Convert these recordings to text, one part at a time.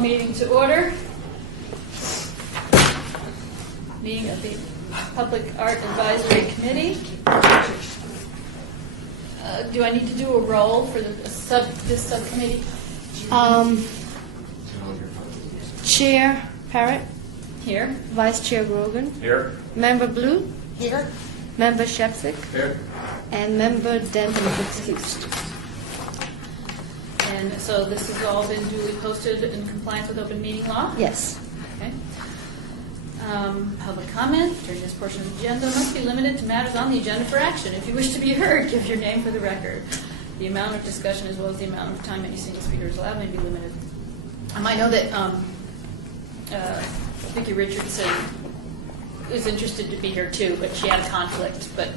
meeting to order. Meeting of the Public Art Advisory Committee. Do I need to do a roll for this subcommittee? Chair Parrott, Here. Vice Chair Grogan, Here. Member Blue, Here. Member Shepsick, Here. and Member Denton is excused. And so this has all been duly posted in compliance with open meeting law? Yes. Okay. Public comment during this portion of the agenda must be limited to matters on the agenda for action. If you wish to be heard, give your name for the record. The amount of discussion as well as the amount of time any single speaker is allowed may be limited. I know that Vicki Richardson is interested to be here too, but she had a conflict. But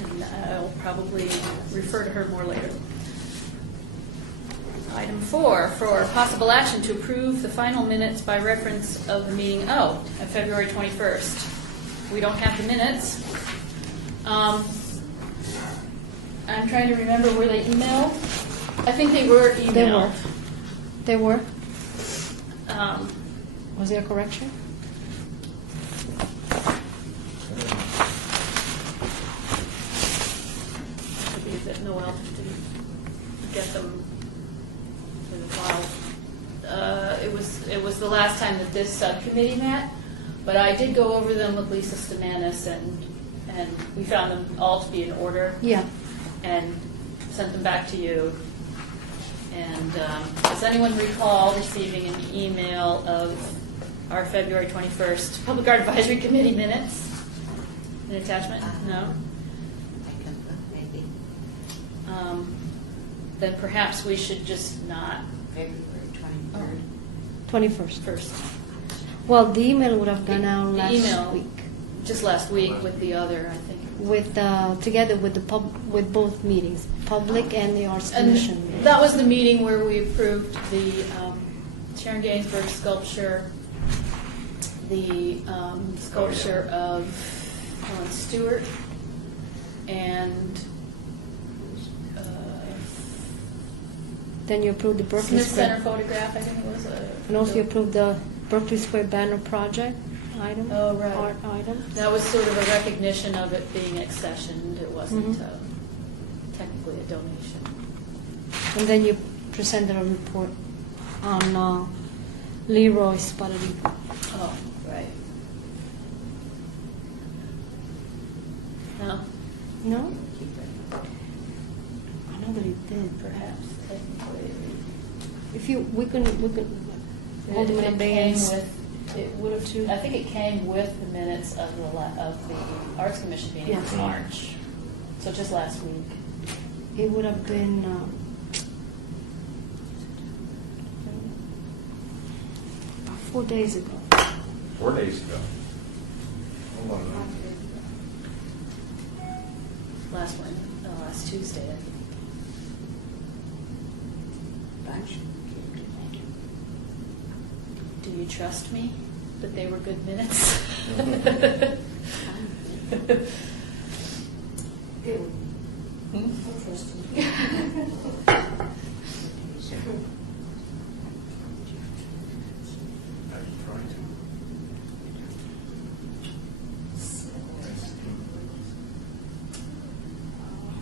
and I'll probably refer to her more later. Item 4, for possible action to approve the final minutes by reference of the meeting of February 21st. We don't have the minutes. I'm trying to remember, were they emailed? I think they were emailed. They were. Um, Was there a correction? I believe that Noel didn't get them for the file. It was the last time that this subcommittee met, but I did go over them with Lisa Stamanis, and we found them all to be in order. Yeah. And sent them back to you. And does anyone recall receiving an email of our February 21st Public Art Advisory Committee minutes? An attachment? No? Maybe. Then perhaps we should just not. February 23rd. 21st. First. Well, the email would have gone out The last email. week Just last week with the other, I think. with together with with both meetings, public and the Arts Commission. And that was the meeting where we approved the Sharon Gainsbourg sculpture, the sculpture of Helen Stewart, and Then you approved the Berkeley Smith Center Square, photograph, I think it was. and also you approved the Berkeley Square banner project item. Oh, right. Art item. That was sort of a recognition of it being accessioned. It wasn't Mhm. technically a donation. And then you presented a report on Leroy Spalletti. Oh, right. No, No? I know that he did. perhaps technically. If you, we can hold him in It came abeyance. with. It would have. I think it came with the minutes of the Arts Commission meeting Yes. in March. So just last week. It would have been 4 days ago. 4 days ago. Hold on. Last Tuesday. I think. Do you trust me that they were good minutes?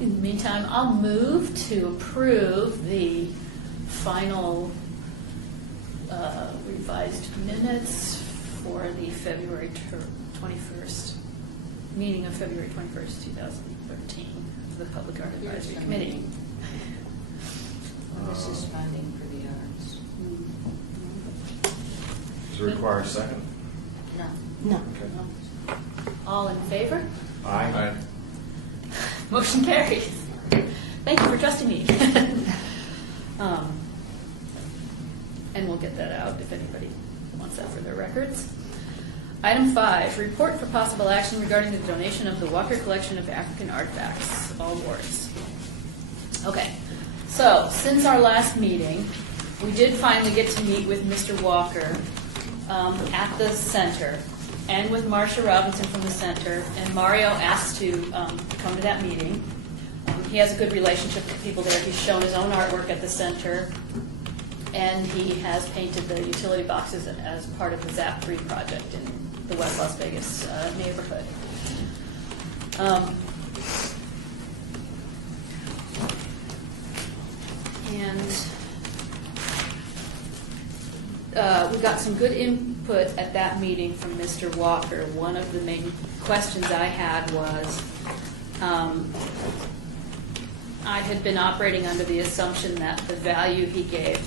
In the meantime, I'll move to approve the final revised minutes for the February 21st, meeting of February 21st, 2013, of the Public Art Advisory Committee. Well, this is funding for the arts. Does it require a second? No. No. Okay. All in favor? Aye. Motion carries. Thank you for trusting me. And we'll get that out if anybody wants that for their records. Item 5, report for possible action regarding the donation of the Walker Collection of African Artifacts, all wards. Okay, so since our last meeting, we did finally get to meet with Mr. Walker at the center and with Marcia Robinson from the center, and Mario asked to come to that meeting. He has a good relationship with people there. He's shown his own artwork at the center, and he has painted the utility boxes as part of the ZAP-3 project in the West Las Vegas neighborhood. We got some good input at that meeting from Mr. Walker. One of the main questions I had was, I had been operating under the assumption that the value he gave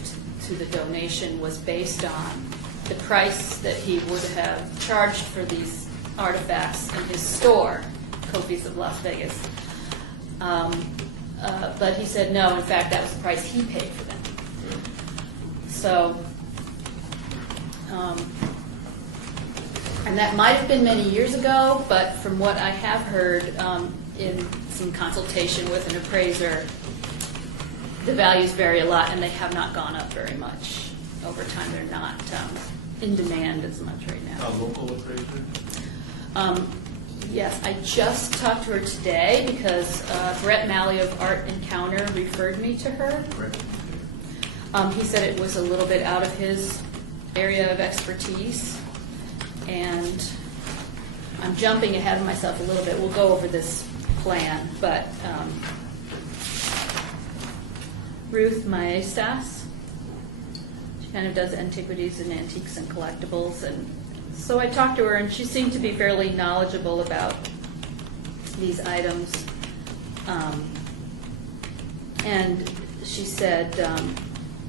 to the donation was based on the price that he would have charged for these artifacts in his store, Copies of Las Vegas. But he said no, in fact, that was the price he paid for them. So, and that might have been many years ago, but from what I have heard in some consultation with an appraiser, the values vary a lot, and they have not gone up very much over time. They're not in demand as much right now. A local appraiser? Yes, I just talked to her today because Brett Malley of Art Encounter referred me to her. He said it was a little bit out of his area of expertise, and I'm jumping ahead of myself a little bit. We'll go over this plan, but Ruth Maestas, she kind of does antiquities and antiques and collectibles, and so I talked to her, and she seemed to be fairly knowledgeable about these items. And she said,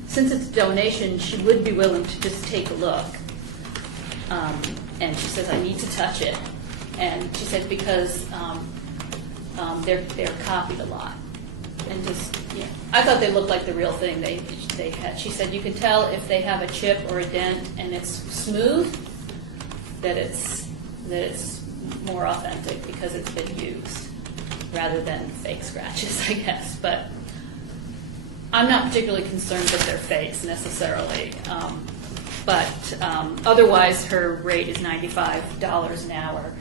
since it's a donation, she would be willing to just take a look. And she says, I need to touch it. And she said, because they're copied a lot. And just, yeah, I thought they looked like the real thing they had. She said, you can tell if they have a chip or a dent and it's smooth, that it's more authentic because it's been used rather than fake scratches, I guess. But I'm not particularly concerned that they're fakes necessarily. But otherwise, her rate is $95 an hour.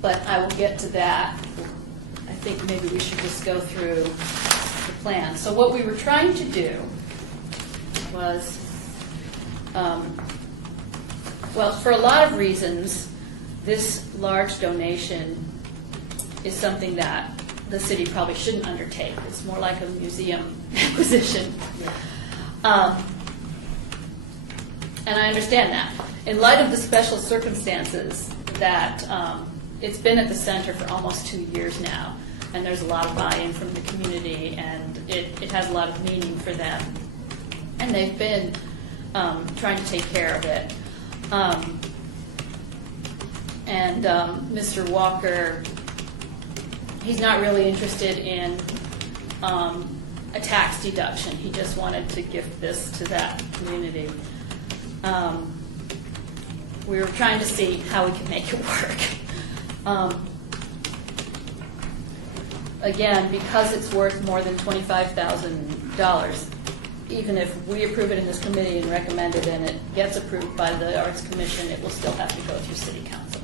But I will get to that. I think maybe we should just go through the plan. So what we were trying to do was, well, for a lot of reasons, this large donation is something that the city probably shouldn't undertake. It's more like a museum acquisition. And I understand that. In light of the special circumstances that it's been at the center for almost 2 years now, and there's a lot of buy-in from the community, and it has a lot of meaning for them. And they've been trying to take care of it. Mr. Walker, he's not really interested in a tax deduction. He just wanted to gift this to that community. We were trying to see how we could make it work. Again, because it's worth more than $25,000, even if we approve it in this committee and recommend it and it gets approved by the Arts Commission, it will still have to go through City Council.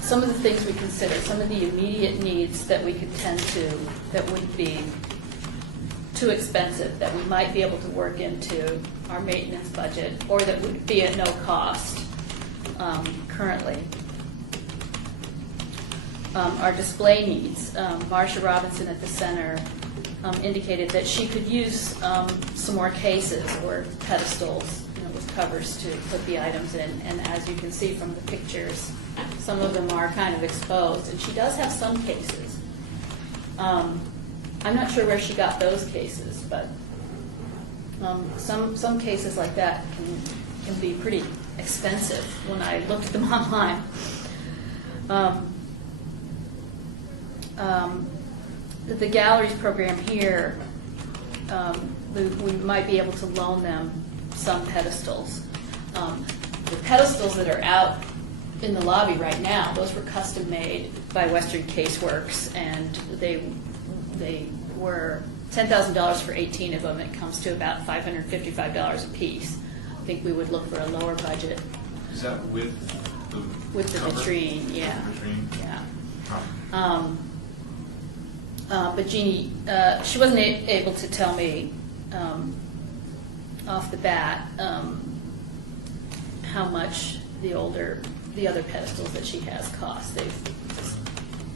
Some of the things we consider, some of the immediate needs that we could tend to, that wouldn't be too expensive, that we might be able to work into our maintenance budget, or that would be at no cost currently. Our display needs. Marsha Robinson at the center indicated that she could use some more cases or pedestals, with covers to put the items in. And as you can see from the pictures, some of them are kind of exposed, and she does have some cases. I'm not sure where she got those cases, but some cases like that can be pretty expensive when I looked at them online. The galleries program here, we might be able to loan them some pedestals. The pedestals that are out in the lobby right now, those were custom made by Western Caseworks, and they were $10,000 for 18 of them. It comes to about $555 a piece. think we would look for a lower budget Is that with the with the cover? vitrine, yeah. Vitrine? Yeah. Huh. But Jeannie, she wasn't able to tell me off the bat how much the other pedestals that she has cost. They've just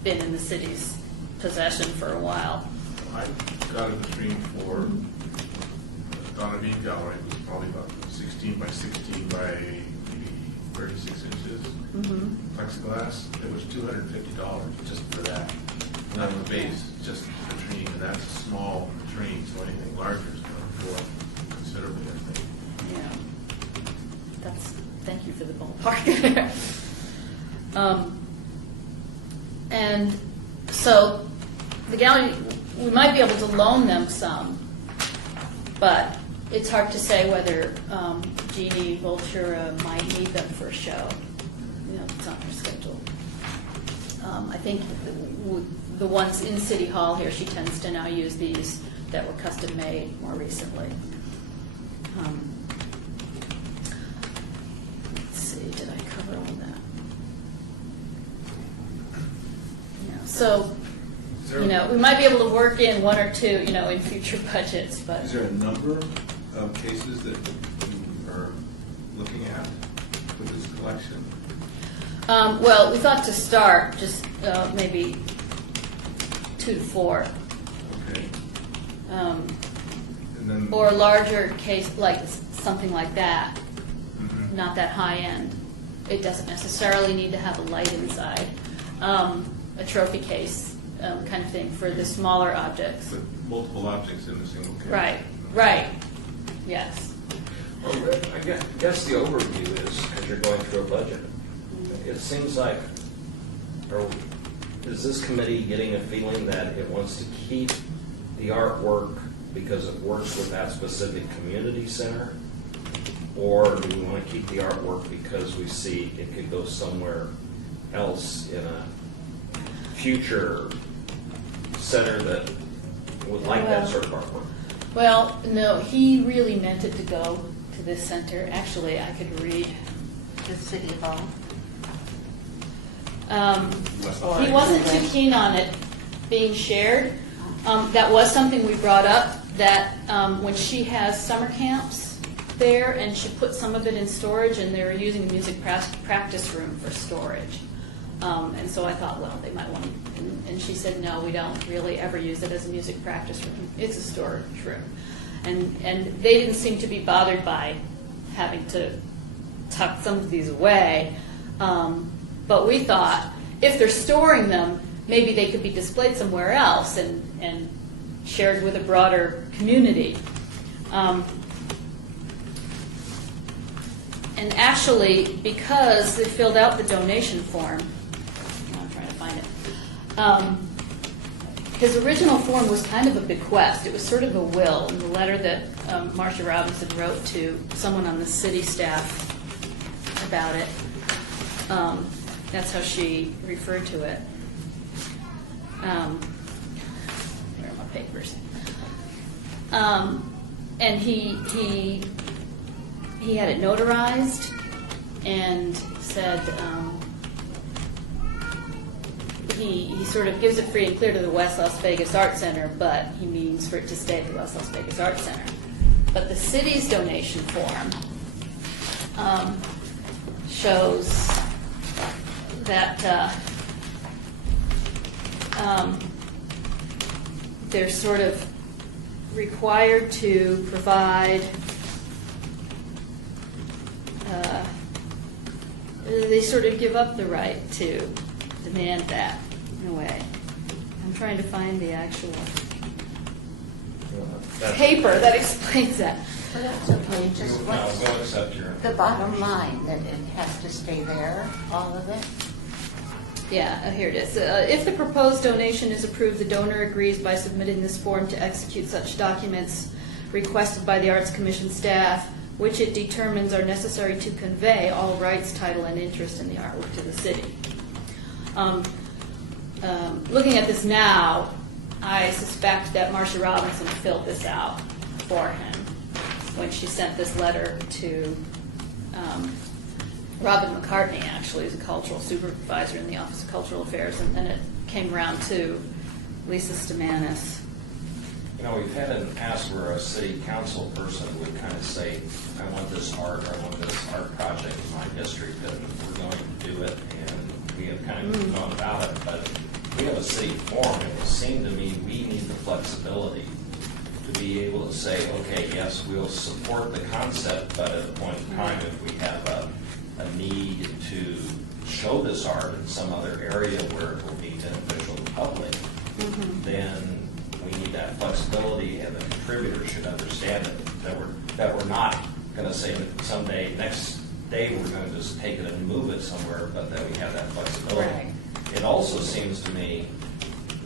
been in the city's possession for a while. I got a vitrine for Donovan Gallery. It was probably about 16 by 16 by maybe 36 inches. Mm-hmm. Plexiglass. It was $250 just for that. And then the base, just the vitrine, and that's a small vitrine, so anything larger is going to go up considerably, I think. Yeah. Thank you for the ballpark. And so the gallery, we might be able to loan them some, but it's hard to say whether Jeannie Voltura might need them for a show. You know, it's on her schedule. I think the ones in City Hall here, she tends to now use these that were custom made more recently. Let's see, did I cover all that? Yeah, so, you know, we might be able to work in one or two, you know, in future budgets, but. Is there a number of cases that you are looking at with this collection? Well, we thought to start just maybe 2 to 4. Okay. And then. Or a larger case, like something like that, Mhm. not that high end. It doesn't necessarily need to have a light inside. A trophy case kind of thing for the smaller objects. With multiple objects in a single case. Right, yes. Well, I guess the overview is, as you're going through a budget, it seems like, is this committee getting a feeling that it wants to keep the artwork because it works with that specific community center? Or do we want to keep the artwork because we see it could go somewhere else in a future center that would like that sort of artwork? Well, no, he really meant it to go to this center. Actually, I could read. The City Hall. He wasn't too keen on it being shared. That was something we brought up, that when she has summer camps there, and she put some of it in storage, and they were using the music practice room for storage. And so I thought, well, they might want to, and she said, no, we don't really ever use it as a music practice room. It's a storage room. And they didn't seem to be bothered by having to tuck some of these away. But we thought, if they're storing them, maybe they could be displayed somewhere else and shared with a broader community. And actually, because they filled out the donation form, I'm trying to find it, his original form was kind of a bequest. It was sort of a will. In the letter that Marcia Robinson wrote to someone on the city staff about it, that's how she referred to it. Here are my papers. And he had it notarized and said he sort of gives it free and clear to the West Las Vegas Art Center, but he means for it to stay at the West Las Vegas Art Center. But the city's donation form shows that they're sort of required to provide, they sort of give up the right to demand that in a way. I'm trying to find the actual paper that explains that. Well, that's okay, just We'll what's accept your. the bottom line, that it has to stay there, all of it? Yeah, here it is. If the proposed donation is approved, the donor agrees by submitting this form to execute such documents requested by the Arts Commission staff, which it determines are necessary to convey all rights, title, and interest in the artwork to the city. Looking at this now, I suspect that Marcia Robinson filled this out for him. when she sent this letter to Robin McCartney, actually, who's a cultural supervisor in the Office of Cultural Affairs, and then it came around to Lisa Stamanis. You know, we've had in the past where a city council person would kind of say, I want this art project in my district, and we're going to do it, and we have kind of gone about it, but we have a city forum, it would seem to me we need the flexibility to be able to say, okay, yes, we'll support the concept, but at a point in time, if we have a need to show this art in some other area where it will be beneficial to the public, then we need that flexibility, and the contributor should understand it, that we're not going to say that someday, next day, we're going to just take it and move it somewhere, but that we have that flexibility. Right. It also seems to me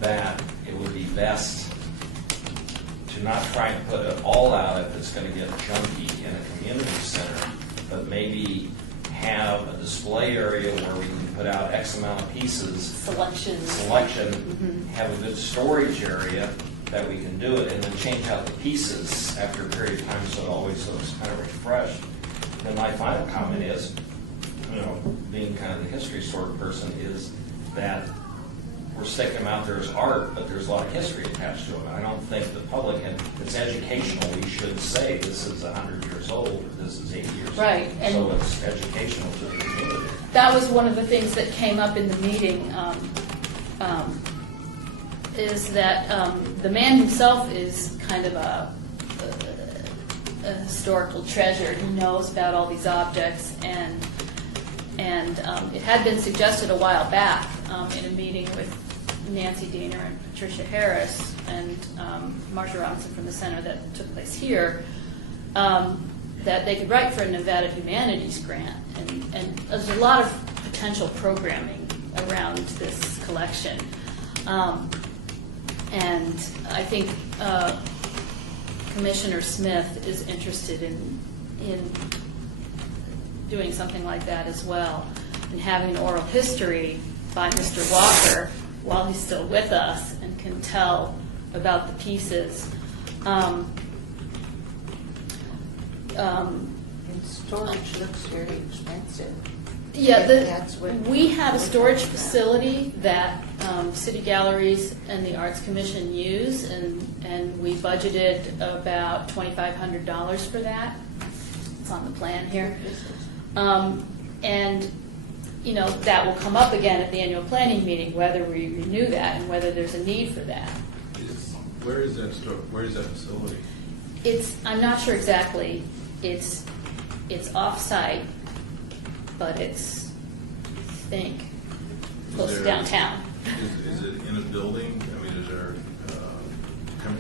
that it would be best to not try and put it all out if it's going to get junky in a community center, but maybe have a display area where we can put out X amount of pieces, selection, have a good storage area that we can do it, and then change out the pieces after a period of time so it always looks kind of refreshed. Then my final comment is, you know, being kind of the history sort of person, is that we're sticking them out there as art, but there's a lot of history attached to them. I don't think the public, and it's educational, we should say this is 100 years old, or this is 80 years old. Right, and so it's educational to the community. that was one of the things that came up in the meeting, is that the man himself is kind of a historical treasure. He knows about all these objects, and it had been suggested a while back in a meeting with Nancy Diener and Patricia Harris and Marsha Robinson from the center that took place here, that they could write for a Nevada Humanities grant. And there's a lot of potential programming around this collection. And I think Commissioner Smith is interested in doing something like that as well, and having an oral history by Mr. Walker while he's still with us and can tell about the pieces. And storage looks very expensive. Yeah, That's what- we have a storage facility that City Galleries and the Arts Commission use, and we budgeted about $2,500 for that. It's on the plan here. And, you know, that will come up again at the annual planning meeting, whether we renew that and whether there's a need for that. Where is that facility? I'm not sure exactly. It's off-site, but it's, I think, close to downtown. Is it in a building? I mean, is there?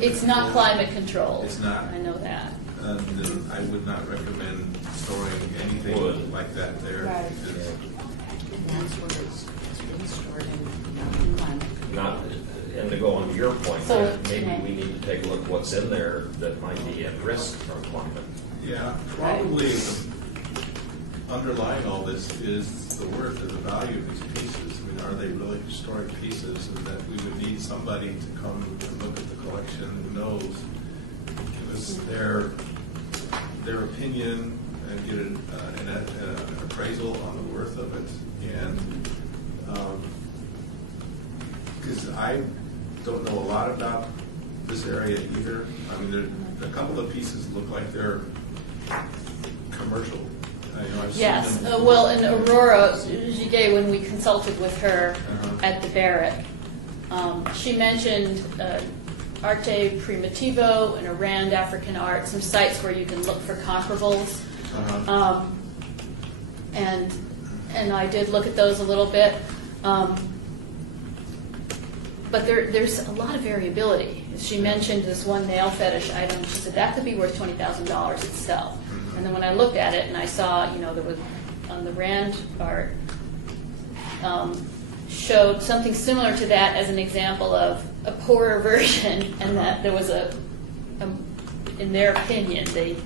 It's not climate controlled. It's not? I know that. Then I would not recommend storing anything Wood. like that there. Right. because And that's where it's been stored in climate. Not, and to go on to your point, So, maybe yeah. we need to take a look at what's in there that might be at risk from climate. Yeah, probably underlying all this is the worth or the value of these pieces. I mean, are they really historic pieces, and that we would need somebody to come and look at the collection who knows, give us their opinion and get an appraisal on the worth of it. And because I don't know a lot about this area either. I mean, a couple of pieces look like they're commercial. I've seen Yes, them. well, in Aurora Giguet, when we consulted with her Uh-huh. at the Barrett, she mentioned Arte Primitivo and Arand African Art, some sites where you can look for comparables. Uh-huh. And I did look at those a little bit. But there's a lot of variability. She mentioned this one nail fetish item. She said that could be worth $20,000 itself. And then when I looked at it and I saw, you know, there was on the Rand art, showed something similar to that as an example of a poorer version, and that there was in their opinion, they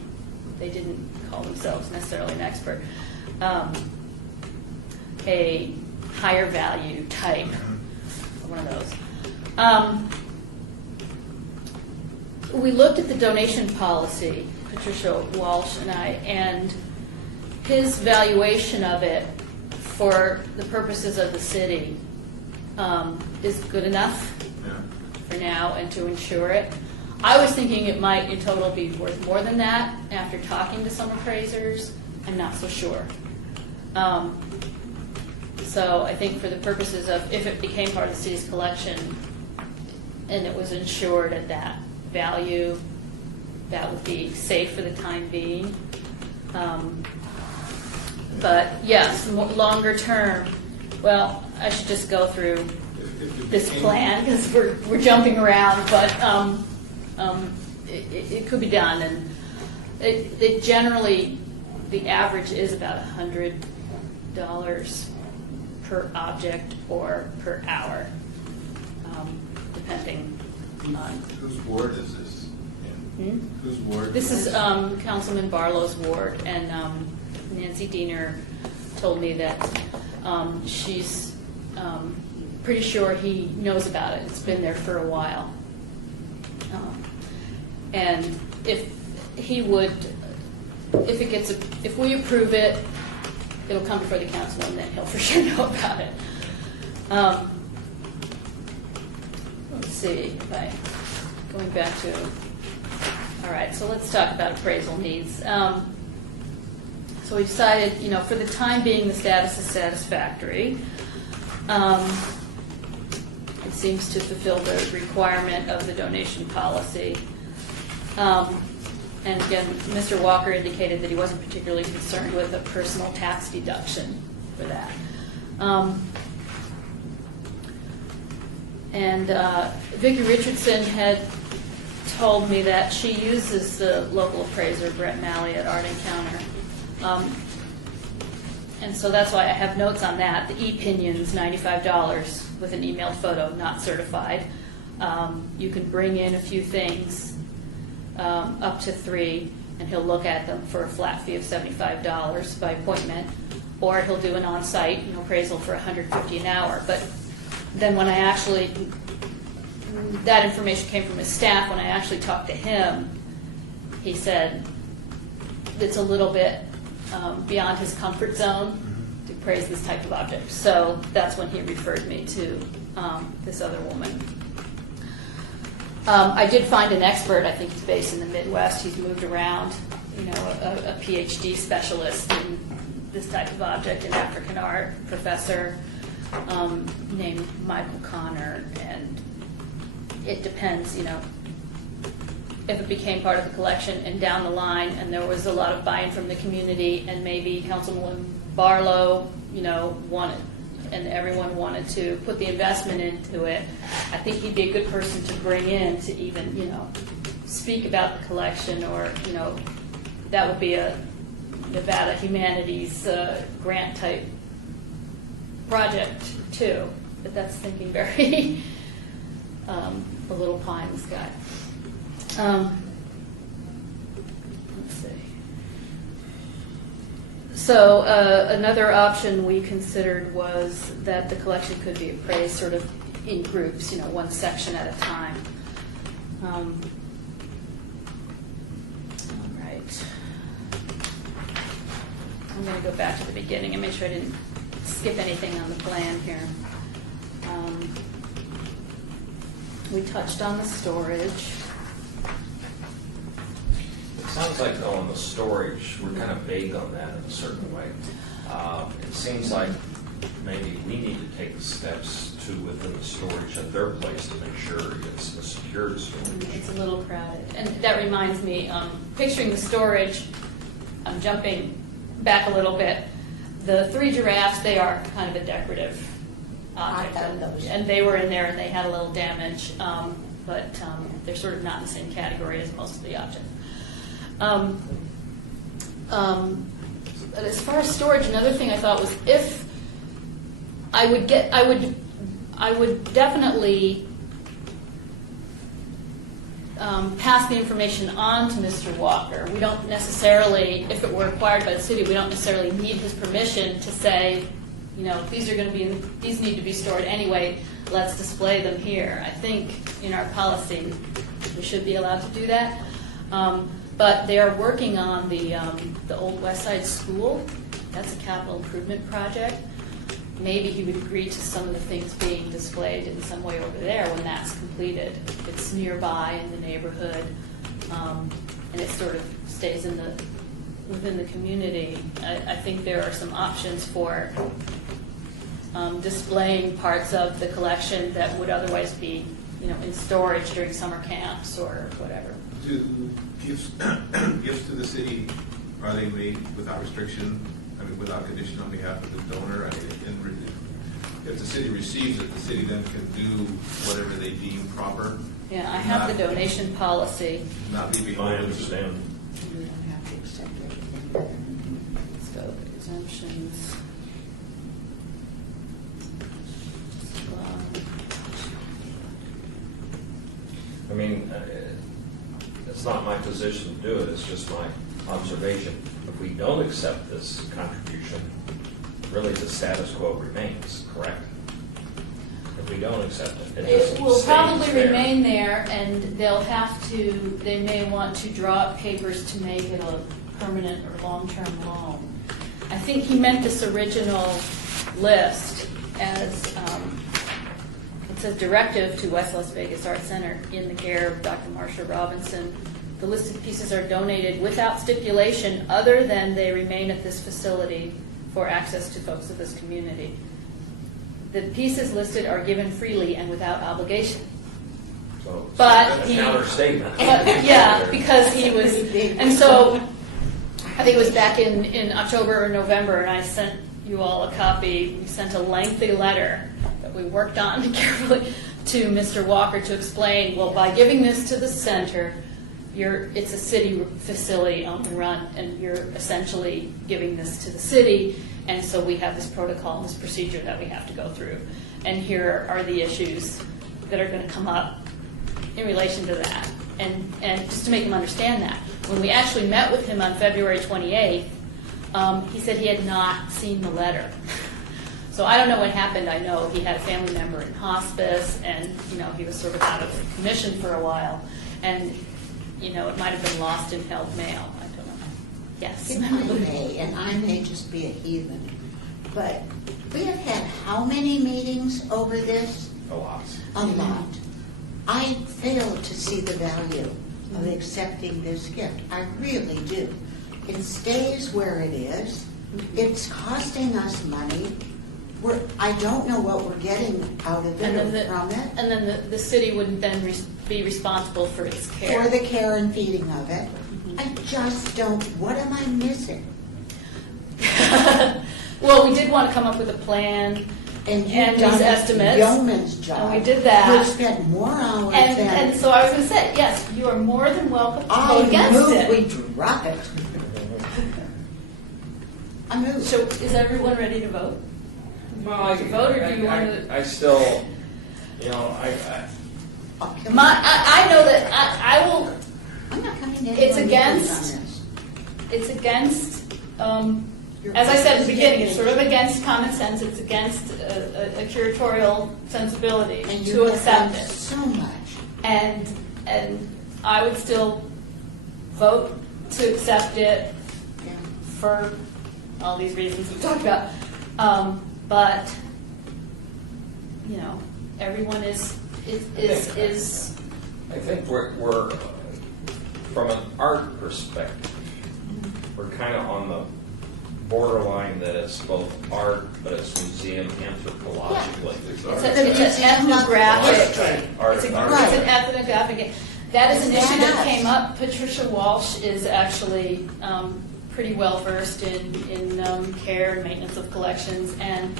didn't call themselves necessarily an expert, a higher value type, one of those. We looked at the donation policy, Patricia Walsh and I, and his valuation of it for the purposes of the city is good enough Yeah. for now and to insure it. I was thinking it might in total be worth more than that. After talking to some appraisers, I'm not so sure. So I think for the purposes of if it became part of the city's collection and it was insured at that value, that would be safe for the time being. But yes, longer term, well, I should just go through If it this became- plan because we're jumping around, but it could be done, and it generally the average is about $100 per object or per hour, depending on. Whose ward is this in? Whose ward? This is Councilman Barlow's ward, and Nancy Diener told me that she's pretty sure he knows about it. It's been there for a while. And if we approve it, it'll come before the council, and then he'll for sure know about it. Let's see, going back to, all right, so let's talk about appraisal needs. So we decided, for the time being, the status is satisfactory. It seems to fulfill the requirement of the donation policy. And again, Mr. Walker indicated that he wasn't particularly concerned with a personal tax deduction for that. And Vicki Richardson had told me that she uses the local appraiser, Brett Malley, at Art Encounter. And so that's why I have notes on that. The e-pinion's $95 with an emailed photo, not certified. You can bring in a few things, up to 3, and he'll look at them for a flat fee of $75 by appointment, or he'll do an on-site appraisal for $150 an hour. But then when that information came from his staff, when I actually talked to him, he said it's a little bit beyond his comfort zone to appraise this type of object. So that's when he referred me to this other woman. I did find an expert. I think he's based in the Midwest. He's moved around, a PhD specialist in this type of object in African art, professor named Michael Connor. And it depends, if it became part of the collection and down the line and there was a lot of buy-in from the community and maybe Councilwoman Barlow, wanted, and everyone wanted to put the investment into it, I think he'd be a good person to bring in to even, speak about the collection, or, that would be a Nevada Humanities grant type project too. But that's thinking very a little pie in the sky. Let's see. So another option we considered was that the collection could be appraised sort of in groups, one section at a time. All right. I'm going to go back to the beginning and make sure I didn't skip anything on the plan here. We touched on the storage. It sounds like, though, on the storage, we're kind of vague on that in a certain way. It seems like maybe we need to take the steps to, within the storage at their place, to make sure it's a secured storage. It's a little crowded. And that reminds me, picturing the storage, I'm jumping back a little bit. The 3 giraffes, they are kind of a decorative object. I found those. And they were in there and they had a little damage, but they're sort of not in the same category as most of the objects. But as far as storage, another thing I thought was if I would definitely pass the information on to Mr. Walker. We don't necessarily, if it were acquired by the city, we don't necessarily need his permission to say, these need to be stored anyway. Let's display them here. I think in our policy we should be allowed to do that. But they are working on the old West Side School. That's a capital improvement project. Maybe he would agree to some of the things being displayed in some way over there when that's completed. It's nearby in the neighborhood, and it sort of stays within the community. I think there are some options for displaying parts of the collection that would otherwise be, in storage during summer camps or whatever. Do gifts to the city, are they made without restriction? I mean, without condition on behalf of the donor? I mean, if the city receives it, the city then can do whatever they deem proper. Yeah, I have the donation policy. Not be I beholden to understand. We don't have to accept everything. So exemptions. I mean, it's not my position to do it, it's just my observation. If we don't accept this contribution, really the status quo remains, correct? If we don't accept it, It just will stays probably there. remain there, and they may want to draw up papers to make it a permanent or long-term loan. I think he meant this original list as, it says directive to West Las Vegas Art Center in the care of Dr. Marsha Robinson. The listed pieces are donated without stipulation other than they remain at this facility for access to folks of this community. The pieces listed are given freely and without obligation. So, it's But a he- counterstatement. But, yeah, because he was, and so, I think it was back in October or November, and I sent you all a copy. We sent a lengthy letter that we worked on carefully to Mr. Walker to explain, well, by giving this to the center, it's a city facility owned and run, and you're essentially giving this to the city, and so we have this protocol and this procedure that we have to go through. And here are the issues that are going to come up in relation to that. And just to make him understand that, when we actually met with him on February 28th, he said he had not seen the letter. So I don't know what happened. I know he had a family member in hospice, and he was sort of out of commission for a while, and it might have been lost in held mail. I don't know. Yes. If I may, and I may just be a heathen, but we have had how many meetings over this? A lot. A lot. I fail to see the value of accepting this gift. I really do. It stays where it is. It's costing us money. I don't know what we're getting out of And it then or from it. And then the city would then be responsible for its care. For the care and feeding of it. I just don't, what am I missing? Well, we did want to come up with a plan And and you've these done estimates. yeoman's job. And we did that. We've spent more hours And than, so I was going to say, yes, you are more than welcome to vote I against move we it. drop it. I move. So is everyone ready to vote? Well, To vote, or do you want to? I still, I'll kill I know that I will. I'm not coming to It's anyone against- on this. It's against. You're As I said at the right. beginning, it's sort of against common sense. It's against a curatorial sensibility And to you have accept done it. so much. And I would still vote to accept it Yeah. for all these reasons we talked about. But everyone is I think we're from an art perspective, we're kind of on the borderline that it's both art, but it's museum anthropologically. it's an ethnographic. Art, It's art. an ethnographic. That is an Is that issue that us? came up. Patricia Walsh is actually pretty well versed in care and maintenance of collections, and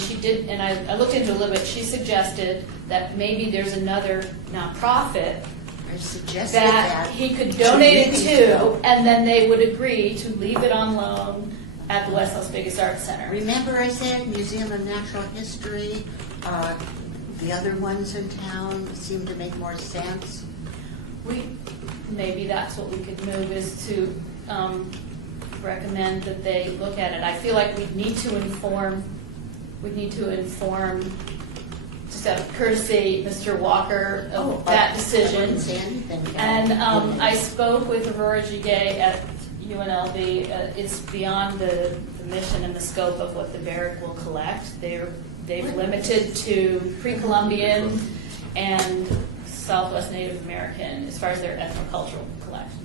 she did. And I looked into it a little bit. She suggested that maybe there's another nonprofit I suggested that that. he could donate it meetings to, ago. and then they would agree to leave it on loan at the West Las Vegas Arts Center. Remember I said Museum of Natural History, the other ones in town seem to make more sense. Maybe that's what we could move, is to recommend that they look at it. I feel like we need to inform just out of courtesy, Mr. Walker of that I decision. wouldn't say anything. And I spoke with Aurora Giguet at UNLV. It's beyond the mission and the scope of what the Barrick will collect. They've limited to pre-Columbian and Southwest Native American as far as their ethnocultural collection.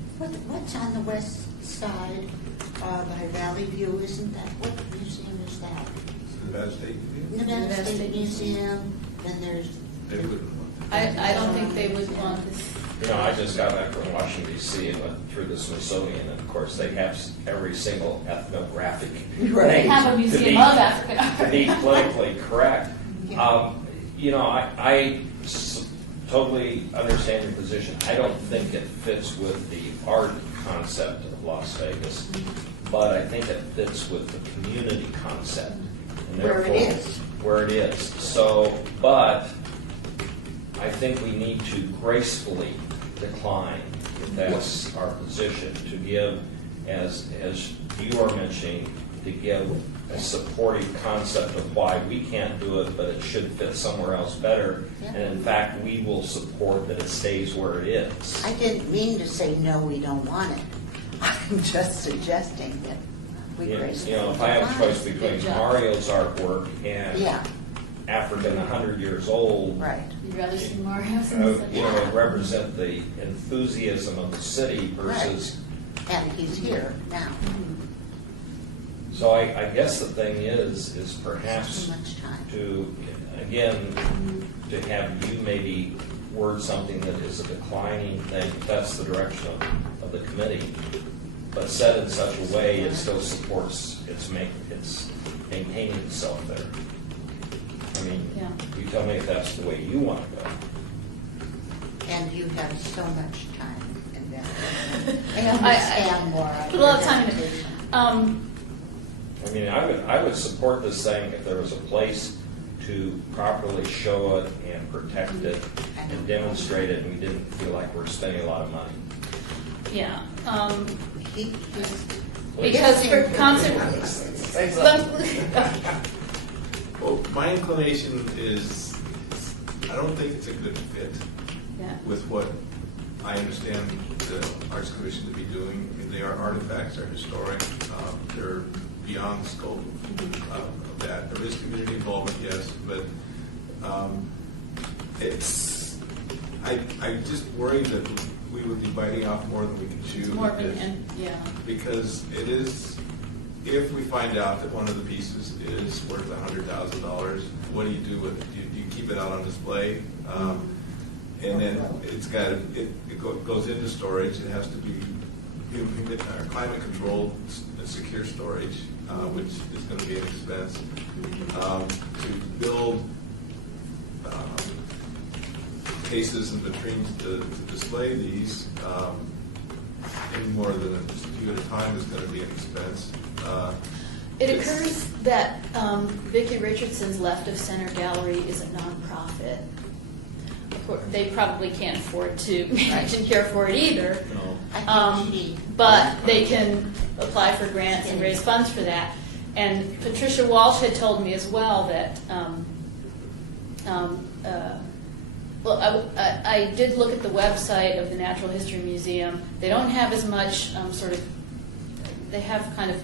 What's on the west side by Valley View? Isn't that, what museum is that? Nevada State Museum? Nevada Nevada State State Museum, then there's, They wouldn't want that. I don't think they would want this. You know, I just got back from Washington DC and went through the Smithsonian, and of course, they have every single ethnographic Right. They thing have a to museum be- of African art. to be politically correct. Yeah. You know, I totally understand your position. I don't think it fits with the art concept of Las Vegas, but I think it fits with the community concept. And Where it therefore- is. Where it is. So, but I think we need to gracefully decline, if that's our position, to give, as you are mentioning, to give a supportive concept of why we can't do it, but it should fit somewhere else better. Yeah. And in fact, we will support that it stays where it is. I didn't mean to say, no, we don't want it. I'm just suggesting that we You gracefully know, if I have a decline. choice between Good job. Mario's artwork and Yeah, African 100 years old, right. You'd rather see Mario's in the you know, represent the enthusiasm of the city versus. And he's here now. So I guess the thing is perhaps Too much time. to, again, to have you maybe word something that is a declining thing, if that's the direction of the committee, but said in such a way it still supports it's maintaining itself there. I mean, Yeah. you tell me if that's the way you want to go. And you have so much time invested. I I understand more. put a lot of time in it. I mean, I would support this thing if there was a place to properly show it and protect it and demonstrate it, and we didn't feel like we're spending a lot of money. Yeah. He's Because for concert. Well, my inclination is, I don't think it's a good fit Yeah. with what I understand the Arts Commission to be doing. I mean, they are artifacts, they're historic, they're beyond the scope of that. There is community involvement, yes, but I just worry that we would be biting off more than we can chew. More of an, yeah. Because it is, if we find out that one of the pieces is worth $100,000, what do you do with it? Do you keep it out on display? And then it goes into storage. It has to be climate controlled and secure storage, which is going to be an expense. To build cases and vitrines to display these any more than just a few at a time is going to be an expense. It occurs that Vicki Richardson's Left of Center Gallery is a nonprofit. Of course, they probably can't afford to manage and care for it either. No. I think she. But they can apply for grants and raise funds for that. And Patricia Walsh had told me as well that, well, I did look at the website of the Natural History Museum. They don't have as much they have kind of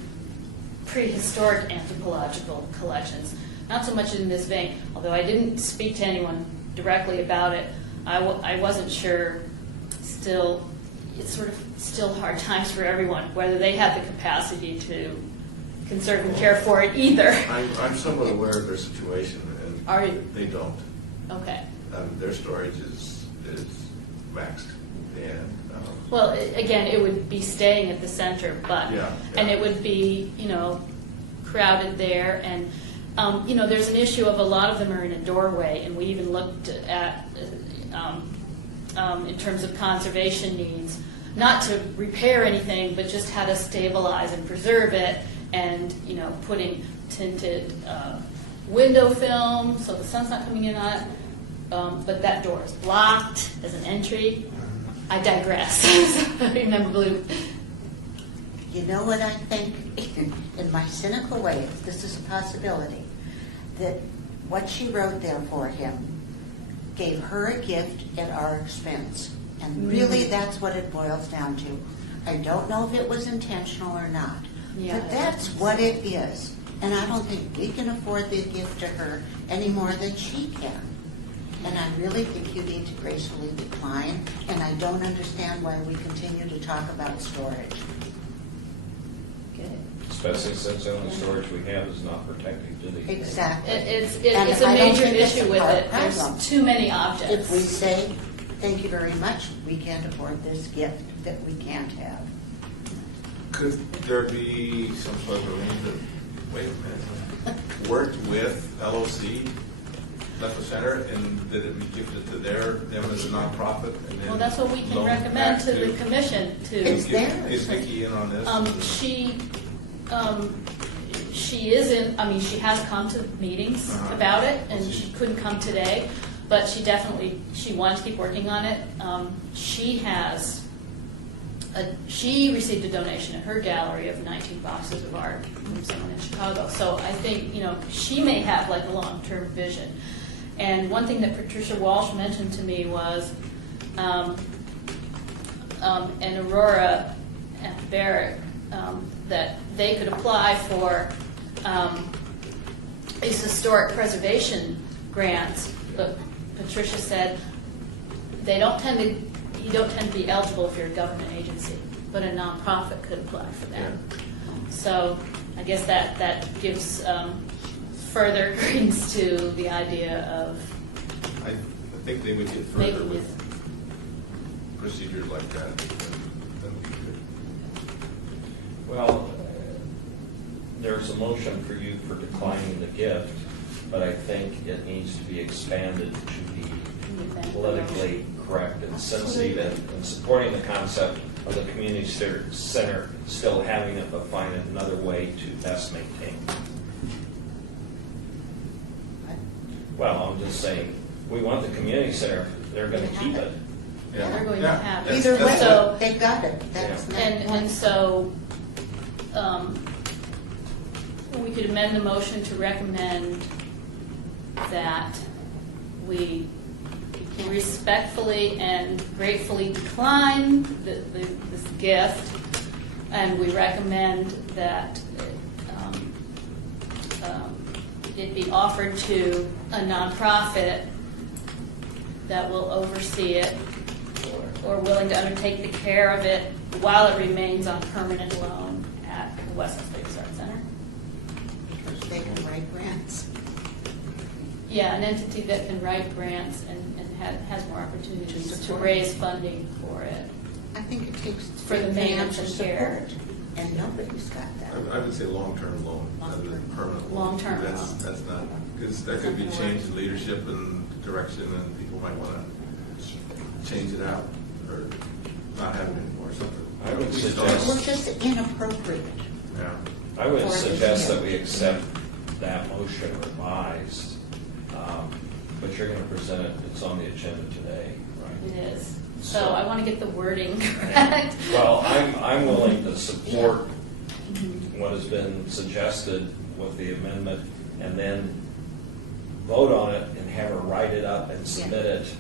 prehistoric anthropological collections. Not so much in this vein, although I didn't speak to anyone directly about it. I wasn't sure still. It's sort of still hard times for everyone, whether they have the capacity to conserve and care for it either. I'm somewhat aware of their situation, and Are you? they don't. Okay. Their storage is maxed, and Well, again, it would be staying at the center, but, Yeah, and yeah. it would be, crowded there. And, there's an issue of a lot of them are in a doorway, and we even looked at, in terms of conservation needs, not to repair anything, but just how to stabilize and preserve it, and, putting tinted window film so the sun's not coming in on it. But that door is blocked as an entry. I digress. I remember blue. You know what I think, in my cynical way, if this is a possibility, that what she wrote there for him gave her a gift at our expense. And really, that's what it boils down to. I don't know if it was intentional or not, Yeah. but that's what it is. And I don't think we can afford the gift to her any more than she can. And I really think you need to gracefully decline, and I don't understand why we continue to talk about storage. Good. Especially since the only storage we have is not protected to the. Exactly. It's And a I don't major think it's issue with our it. There's problem. too many objects. If we say, thank you very much, we can't afford this gift that we can't have. Could there be some sort of arrangement, wait a minute, worked with LOC, Lefkoe Center, and that it be gifted to them as a nonprofit? And then Well, that's what we can loaned recommend back to the commission It's to. there. Is Vicki in on this? She is in, I mean, she has come to meetings Uh-huh. about it, and she couldn't come today, but she definitely, she wanted to keep working on it. She received a donation at her gallery of 19 boxes of art from someone in Chicago. So I think, she may have like a long-term vision. And one thing that Patricia Walsh mentioned to me was, and Aurora at the Barrick, that they could apply for these historic preservation grants, but Patricia said you don't tend to be eligible if you're a government agency, but a nonprofit could apply for that. So I guess that gives further credence to the idea of I think they would get further making it. with procedures like that. That would be good. Well, there's a motion for you for declining the gift, but I think it needs to be expanded to be politically correct and sensitive and supporting the concept of the community center still having it, but finding another way to best maintain. Well, I'm just saying, we want the community center, they're going to keep it. Yeah, they're going to have it. that's- Either way, that's So- they got it. That's not And so, we could amend the motion to recommend that we respectfully and gratefully decline this gift, and we recommend that it be offered to a nonprofit that will oversee it or willing to undertake the care of it while it remains on permanent loan at the Western States Art Center. because they can write grants. Yeah, an entity that can write grants and has more opportunities to raise funding for it. I think it takes For the maintenance financial and care. support, and nobody's got that. I would say long-term loan rather than permanent. Long-term That's loan. That's not, because there could be change in leadership and direction, and people might want to change it out or not have it anymore or something. I would We suggest- Well, just inappropriate. Yeah. I would Or the suggest that year. we accept that motion revised, but you're going to present it, it's on the agenda today, right? It is. So I want to get the wording correct. Well, I'm willing to support what has been suggested with the amendment and then vote on it and have her write it up and submit it.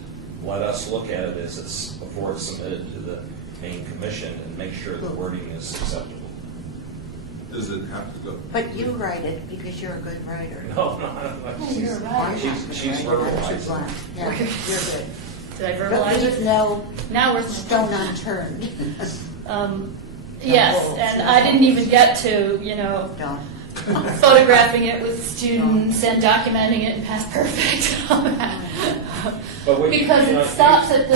Let us look at it as it's, before it's submitted to the main commission and make sure the wording is acceptable. Does it have to go? But you write it because you're a good writer. No, You're right. She's verbalized it. Yeah, you're good. Did I But verbalize leave it? no Now we're stone unturned. Yes, and I didn't even get to, Don't. photographing it with students and documenting it in Past Perfect. all that. But we- Because you know, it stops at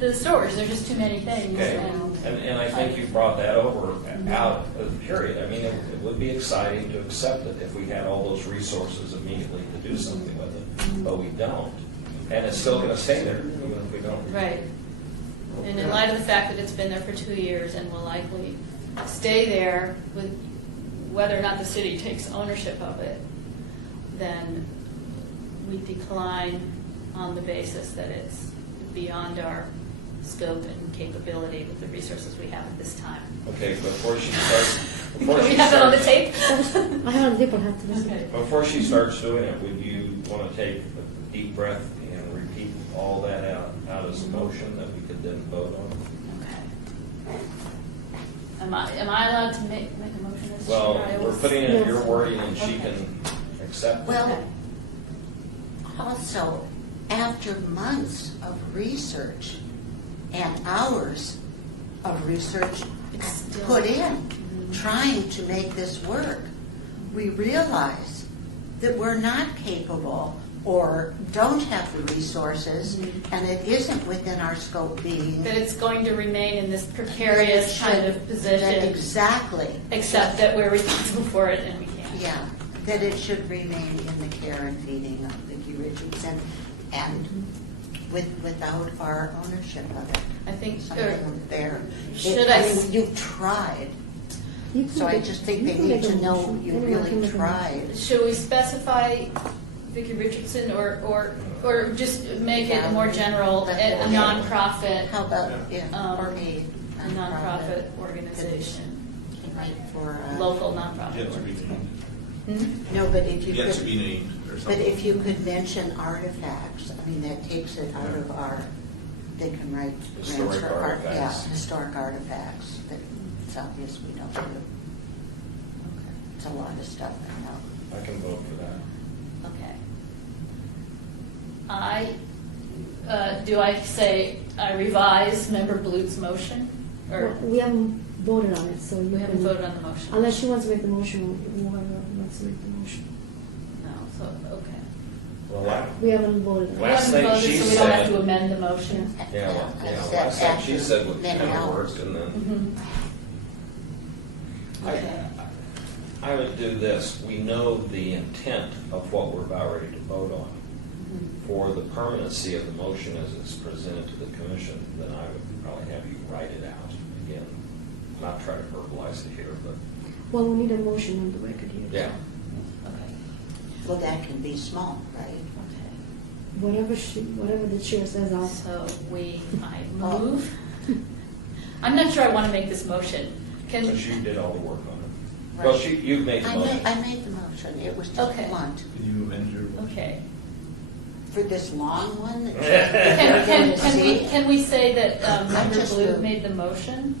the stores. There's just too many things. Okay, and I think you brought that over out of the period. I mean, it would be exciting to accept it if we had all those resources immediately to do something with it, but we don't. And it's still gonna stay there, even if we don't. Right. And in light of the fact that it's been there for 2 years and will likely stay there with whether or not the city takes ownership of it, then we decline on the basis that it's beyond our scope and capability with the resources we have at this time. Okay, before she starts, Do we have it on the tape? I have people have to listen. Okay. Before she starts doing it, would you want to take a deep breath and repeat all that out as a motion that we could then vote on? Okay. Am I allowed to make a motion as chair? Well, I we're always- putting in your Yes. wording and she Okay. can accept it. Well, also, after months of research and hours of research It's still- put in, trying to make this work, we realize that we're not capable or don't have the resources, and it isn't within our scope being. That it's going to remain in this precarious kind of That position, exactly. except that we're responsible for it and we can't. Yeah, that it should remain in the care and feeding of Vicki Richardson, and without our ownership of it. I think, Something or unfair. should I mean, s- you've tried, You can so I make- just think you they can need make a to know motion. you Anyone can really make a motion. tried. should we specify Vicki Richardson or just make it more general, a nonprofit, How about, yeah, or a nonprofit organization, Right, for, local nonprofit Yet to be organization? named. Hmm? no, but if you Yet to could, be named or but something. if you could mention artifacts, I mean, that takes it out of our, they can write grants Historic for art, yeah, artifacts. historic artifacts, that it's obvious we don't do. It's a lot of stuff, I know. I can vote for that. Okay. Do I say I revise Member Blute's motion? Or Well, we haven't voted on it, so you we haven't can- voted on the motion? Unless she wants to make the motion, whoever wants to make the motion. No, so, okay. Well, We haven't voted on it. We Last haven't thing voted, she so we don't have said- to amend the motion? yeah, well, I yeah, said last time she after said what many kind of hours. work, and then Mhm. Okay. I would do this. We know the intent of what we're about ready to vote on. For the permanency of the motion as it's presented to the commission, then I would probably have you write it out again. Not try to verbalize it here, but, Well, we need a motion on the record here. yeah. Okay, Well, that can be small, right? okay. Whatever the chair says, I'll. So I move. I'm not sure I want to make this motion. Can, Since you did all the work on it. Well, you've made the I motion. made the motion, it was just Okay. blunt. Can you amend your? okay. For this long one that Can we say that Member just Blute moved. made the motion?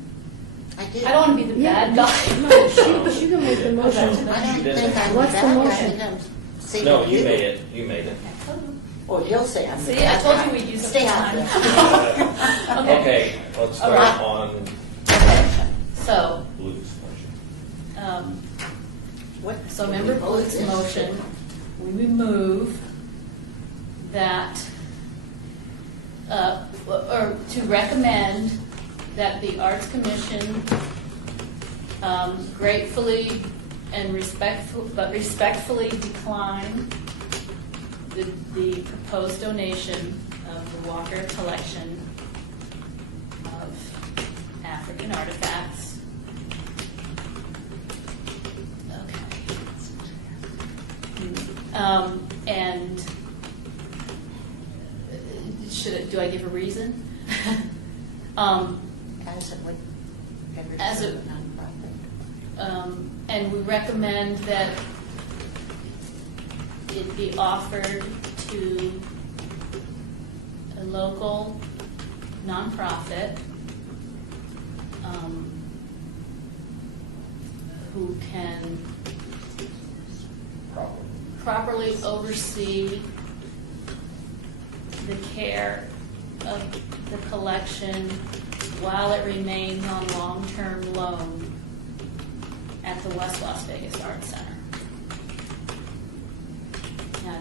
I did. I don't want to be the Yeah, bad guy. No, she can make the motion. I don't She did think it. I'm What's the bad guy. motion? I don't see No, what you made it. You made it. Or you'll say I'm the See, I bad told guy. you we'd use up Stay the out time. there. Okay, let's All vote right. on Okay, so, Blue's motion. What? so Member Blute's motion, we move that, or to recommend that the Arts Commission gratefully and respectfully decline the proposed donation of the Walker collection of African artifacts. Okay. And do I give a reason? As it would ever As do it- a nonprofit. And we recommend that it be offered to a local nonprofit who can properly oversee the care of the collection while it remains on long-term loan at the West Las Vegas Arts Center. Now,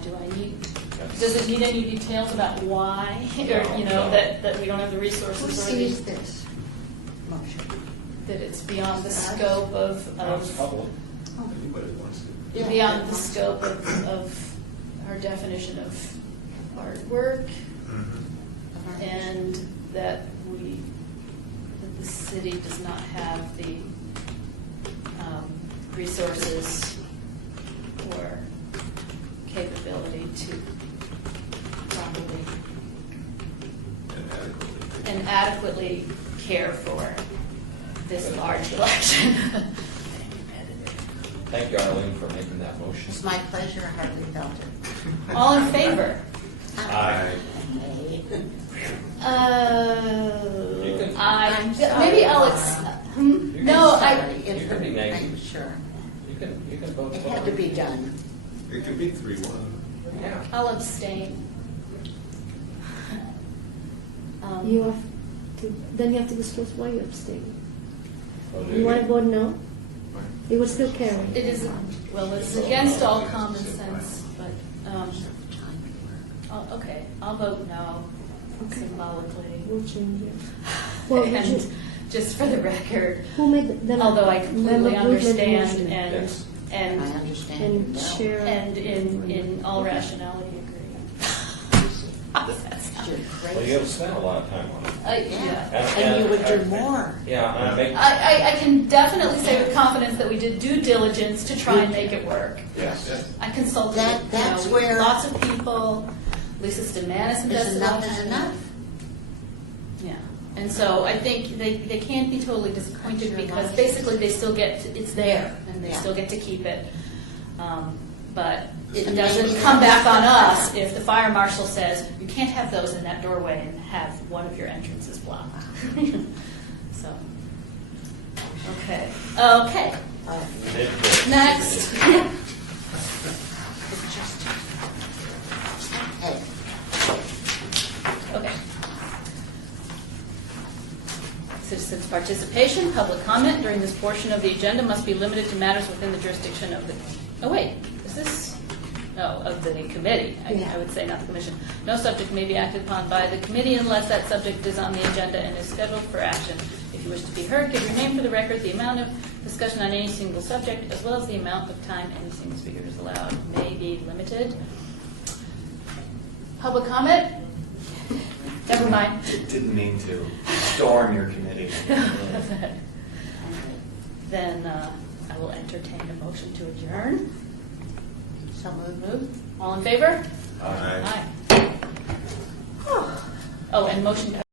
does it need any details about why, or, No. that we don't have the Who resources or sees this motion? that it's beyond the scope of It's public. Anybody wants to. Yeah. beyond the scope of our definition of artwork, and that the city does not have the resources or capability to properly And adequately. and adequately care for this large collection. Thank you, Arlene, for making that motion. It's my pleasure, I hardly felt it. All in favor? Aye. You can- I'm sorry, Maybe Laura. Alex, You no, can- I, You can be negative. I'm sure. You can vote. It had to be done. It could be 3-1. Yeah. I'll abstain. You have to, then you have to disclose why you abstain. Oh, do You want to vote no? It would still carry. It is, well, it's against all common sense, but, okay, I'll vote no Okay. symbolically. We'll change it. Well, would And you- just for the record, Who made the? although I completely Member Goodman understand motion. and, Yes. I and, understand. And No. Chair. and in all rationality agree. That's not- You're Well, crazy. you have spent a lot of time on it. yeah. And you would do more. Yeah, and I make, I can definitely say with confidence that we did due diligence to try and make it work. yes. I consulted, That's with where- lots of people. Lisa Stamanis Is invested a lot enough of is time. enough. Yeah, and so I think they can't be totally disappointed Sure, because not. basically they still get, it's there, and they Yeah. still get to keep it. But it And doesn't maybe- come back on us if the fire marshal says, you can't have those in that doorway and have one of your entrances blocked. So, okay. Okay, next. Hey, Okay. Citizens' participation, public comment during this portion of the agenda must be limited to matters within the jurisdiction of the, oh wait, is this, no, of the committee, I would say, not the commission. No subject may be acted upon by the committee unless that subject is on the agenda and is scheduled for action. If you wish to be heard, give your name for the record, the amount of discussion on any single subject, as well as the amount of time any single speaker is allowed may be limited. Public comment? Never mind. Didn't mean to storm your committee. Then I will entertain a motion to adjourn. so move. All in favor? Aye. Aye. Oh, and motion